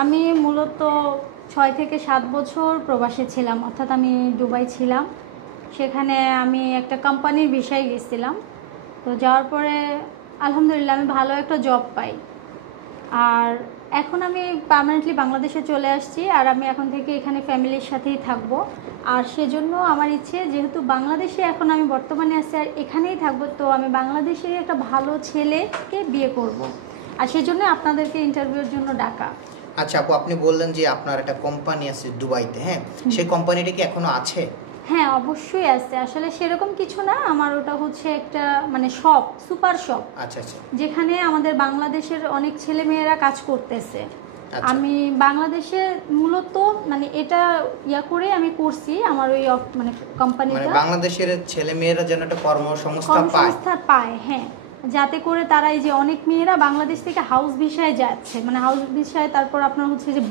আমি মূলত ৬ থেকে ৭ বছর প্রবাসে ছিলাম, অর্থাৎ আমি দুবাই ছিলাম। সেখানে আমি একটা কোম্পানির ভিসায় গেছিলাম। তো যাওয়ার পরে আলহামদুলিল্লাহ আমি ভালো একটা জব পাই। আর এখন আমি পার্মানেন্টলি বাংলাদেশে চলে আসছি, আর আমি এখন থেকে এখানে ফ্যামিলির সাথেই থাকবো। আর সেজন্য আমার ইচ্ছে, যেহেতু বাংলাদেশে এখন আমি বর্তমানে আছি আর এখানেই থাকবো, তো আমি বাংলাদেশের একটা ভালো ছেলেকে বিয়ে করব। আর সেজন্য আপনাদেরকে ইন্টারভিউর জন্য ডাকা। আচ্ছা আপু, আপনি বললেন যে আপনার একটা কোম্পানি আছে দুবাইতে, হ্যাঁ, সেই কোম্পানিটা কি এখনো আছে? হ্যাঁ, অবশ্যই আছে। আসলে সেরকম কিছু না, আমার ওটা হচ্ছে একটা মানে শপ, সুপার শপ। আচ্ছা আচ্ছা। যেখানে আমাদের বাংলাদেশের অনেক ছেলেমেয়েরা কাজ করতেছে। আচ্ছা। আমি বাংলাদেশে মূলত মানে এটা করে আমি করছি আমার ওই মানে কোম্পানিটা, বাংলাদেশের ছেলে মেয়েরা যেন একটা কর্মসংস্থান পায়। হ্যাঁ, যাতে করে তারা এই যে অনেক মেয়েরা বাংলাদেশ থেকে হাউস ভিসায় যাচ্ছে, মানে হাউস ভিসায়, তারপর আপনার হচ্ছে যে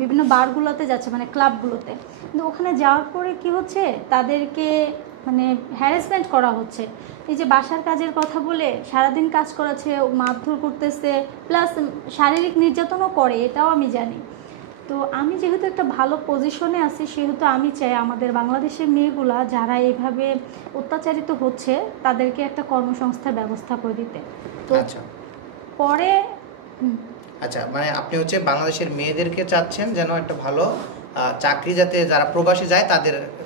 বিভিন্ন বারগুলোতে যাচ্ছে, মানে ক্লাবগুলোতে। কিন্তু ওখানে যাওয়ার পরে কি হচ্ছে, তাদেরকে মানে হ্যারাসমেন্ট করা হচ্ছে। এই যে বাসার কাজের কথা বলে সারাদিন কাজ করাচ্ছে, মারধর করতেছে, প্লাস শারীরিক নির্যাতনও করে, এটাও আমি জানি। তো আমি যেহেতু একটা ভালো পজিশনে আছি, সেহেতু আমি চাই আমাদের বাংলাদেশের মেয়েগুলা যারা এইভাবে অত্যাচারিত হচ্ছে তাদেরকে একটা কর্মসংস্থার ব্যবস্থা করে দিতে। তো আচ্ছা পরে আচ্ছা, মানে আপনি হচ্ছে বাংলাদেশের মেয়েদেরকে চাচ্ছেন যেন একটা ভালো চাকরি যাতে যারা প্রবাসে যায়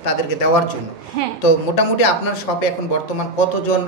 তাদেরকে দেওয়ার জন্য। হ্যাঁ। তো মোটামুটি আপনার শপে এখন বর্তমান কতজন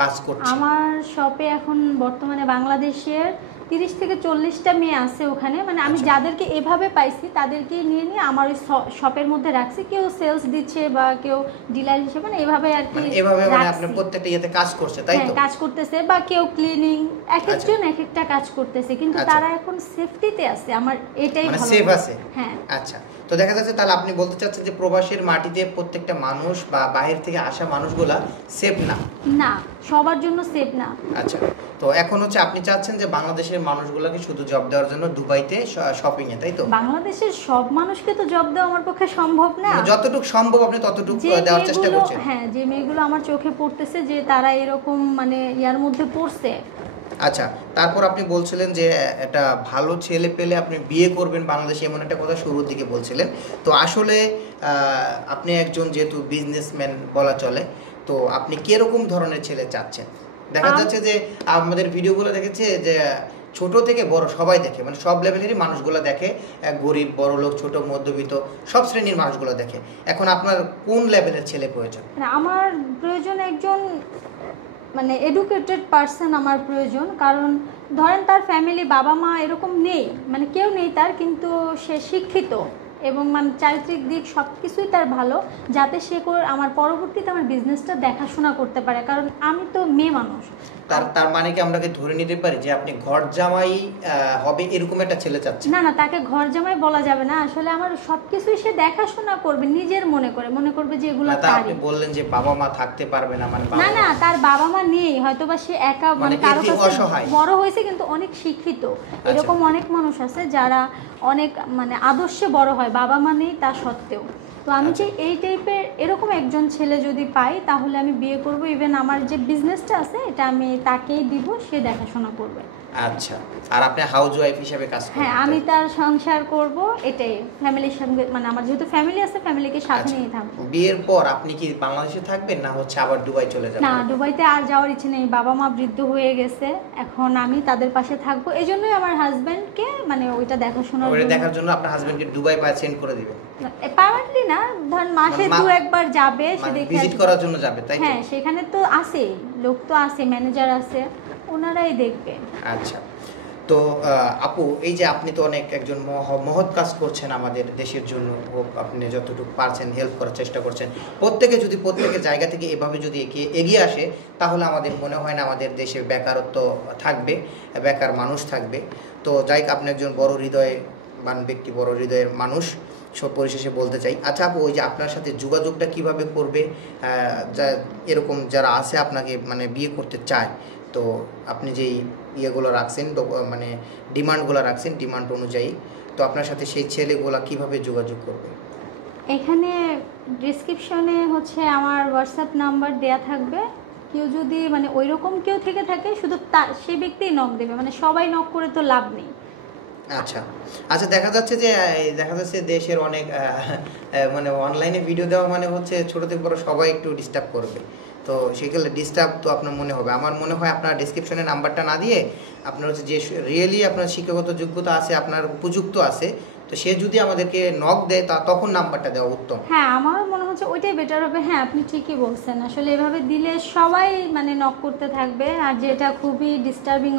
কাজ করছে? আমার শপে এখন বর্তমানে বাংলাদেশের 30 থেকে 40টা মেয়ে আছে ওখানে। মানে আমি যাদেরকে এভাবে পাইছি তাদেরকে নিয়ে আমার ওই শপের মধ্যে রাখছি। কেউ সেলস দিচ্ছে বা কেউ ডিলার হিসেবে, মানে এভাবে আর কি। এভাবে মানে আপনি প্রত্যেকটা ইয়েতে কাজ করছে, তাই তো? কাজ করতেছে, বা কেউ ক্লিনিং, এক একজন এক একটা কাজ করতেছে, কিন্তু তারা এখন সেফটিতে আছে। আমার এটাই ভালো, সেফ আছে। হ্যাঁ। আচ্ছা, তো দেখা যাচ্ছে তাহলে আপনি বলতে চাচ্ছেন যে প্রবাসের মাটিতে প্রত্যেকটা মানুষ বা বাইরে থেকে আসা মানুষগুলা সেফ না? না, সবার জন্য সেফ না। আচ্ছা, তো এখন হচ্ছে আপনি চাচ্ছেন যে বাংলাদেশের মানুষগুলোকে শুধু জব দেওয়ার জন্য দুবাইতে শপিং এ, তাই তো? বাংলাদেশের সব মানুষকে তো জব দেওয়া আমার পক্ষে সম্ভব না। যতটুকু সম্ভব আপনি ততটুকু দেওয়ার চেষ্টা করছেন। হ্যাঁ, যে মেয়েগুলো আমার চোখে পড়তেছে যে তারা এরকম মানে ইয়ার মধ্যে পড়ছে। আচ্ছা, তারপর আপনি বলছিলেন যে একটা ভালো ছেলে পেলে আপনি বিয়ে করবেন বাংলাদেশে, এমন একটা কথা শুরুর দিকে বলছিলেন। তো আসলে আপনি একজন যেহেতু বিজনেসম্যান বলা চলে, তো আপনি কিরকম ধরনের ছেলে চাচ্ছেন? দেখা যাচ্ছে যে আমাদের ভিডিওগুলো দেখেছে যে ছোট থেকে বড় সবাই দেখে, মানে সব লেভেলেরই মানুষগুলো দেখে, গরিব, বড় লোক, ছোট, মধ্যবিত্ত, সব শ্রেণীর মানুষগুলো দেখে। এখন আপনার কোন লেভেলের ছেলে প্রয়োজন? আমার প্রয়োজন একজন মানে এডুকেটেড পারসন আমার প্রয়োজন। কারণ ধরেন তার ফ্যামিলি, বাবা মা এরকম নেই, মানে কেউ নেই তার, কিন্তু সে শিক্ষিত এবং মানে চারিত্রিক দিক সব কিছুই তার ভালো, যাতে সে আমার পরবর্তীতে আমার বিজনেসটা দেখাশোনা করতে পারে। কারণ আমি তো মেয়ে মানুষ। তার মানে কি আমরা ধরে নিতে পারি যে আপনি ঘর জামাই হবে এরকম একটা ছেলে চাচ্ছেন? না না, তাকে ঘর জামাই বলা যাবে না। আসলে আমার সবকিছুই সে দেখাশোনা করবে, নিজের মনে করবে যে এগুলো তারই। আপনি বললেন যে বাবা মা থাকতে পারবে না, মানে না না, তার বাবা মা নেই, হয়তোবা সে একা, মানে কারো কাছে বড় হয়েছে, কিন্তু অনেক শিক্ষিত। এরকম অনেক মানুষ আছে যারা অনেক মানে আদর্শে বড় হয়, বাবা মা নেই তা সত্ত্বেও। তো আমি যে এই টাইপের এরকম একজন ছেলে যদি পাই তাহলে আমি বিয়ে করব। ইভেন আমার যে বিজনেসটা আছে এটা আমি তাকেই দিব, সে দেখাশোনা করবে। আচ্ছা, আর আপনি হাউস ওয়াইফ হিসেবে কাজ করবেন? হ্যাঁ, আমি তার সংসার করব, এটাই ফ্যামিলির সঙ্গে, মানে আমার যেহেতু ফ্যামিলি আছে, ফ্যামিলিকে সাথে নিয়ে থাকবো। বিয়ের পর আপনি কি বাংলাদেশে থাকবেন না হচ্ছে আবার দুবাই চলে যাবেন? না, দুবাইতে আর যাওয়ার ইচ্ছে নেই। বাবা মা বৃদ্ধ হয়ে গেছে, এখন আমি তাদের পাশে থাকবো। এজন্যই আমার হাজবেন্ডকে মানে ওইটা দেখার জন্য আপনার হাজবেন্ডকে দুবাই পায় সেন্ড করে দিবেন? পার্মানেন্টলি না, ধরেন মাসে দু একবার যাবে, সে দেখে ভিজিট করার জন্য যাবে, তাই তো? হ্যাঁ, সেখানে তো আছে লোক, তো আছে ম্যানেজার আছে, ওনারাই দেখবে। আচ্ছা, তো আপু, এই যে আপনি তো অনেক একজন মহৎ কাজ করছেন আমাদের দেশের জন্য, আপনি যতটুকু পারছেন হেল্প করার চেষ্টা করছেন। প্রত্যেকে যদি প্রত্যেকের জায়গা থেকে এভাবে যদি এগিয়ে আসে, তাহলে আমাদের মনে হয় না আমাদের দেশে বেকারত্ব থাকবে, বেকার মানুষ থাকবে। তো যাই হোক, আপনি একজন বড় হৃদয়বান ব্যক্তি, বড় হৃদয়ের মানুষ, সব পরিশেষে বলতে চাই। আচ্ছা আপু, ওই যে আপনার সাথে যোগাযোগটা কিভাবে করবে, এরকম যারা আছে আপনাকে মানে বিয়ে করতে চায়, তো আপনি যেই ইয়েগুলো রাখছেন, মানে ডিমান্ডগুলো রাখছেন, ডিমান্ড অনুযায়ী, তো আপনার সাথে সেই ছেলেগুলো কিভাবে যোগাযোগ করবে? এখানে ডেসক্রিপশনে হচ্ছে আমার হোয়াটসঅ্যাপ নাম্বার দেয়া থাকবে। কেউ যদি মানে ওইরকম কেউ থেকে থাকে, শুধু সে ব্যক্তিই নক দেবে, মানে সবাই নক করে তো লাভ নেই। আচ্ছা আচ্ছা, দেখা যাচ্ছে যে দেখা যাচ্ছে দেশের অনেক মানে অনলাইনে ভিডিও দেওয়া মানে হচ্ছে ছোট থেকে বড় সবাই একটু ডিস্টার্ব করবে। তো সেক্ষেত্রে ডিস্টার্ব তো আপনার মনে হবে। আমার মনে হয় আপনার ডেসক্রিপশনে নাম্বারটা না দিয়ে আপনার হচ্ছে যে রিয়েলি আপনার শিক্ষাগত যোগ্যতা আছে, আপনার উপযুক্ত আছে, তো সে যদি আমাদেরকে নক দেয় তখন নাম্বারটা দেওয়া উত্তম। হ্যাঁ, আমারও মনে হচ্ছে ওইটাই বেটার হবে। হ্যাঁ, আপনি ঠিকই বলছেন। আসলে এভাবে দিলে সবাই মানে নক করতে থাকবে, আর যেটা খুবই ডিস্টার্বিং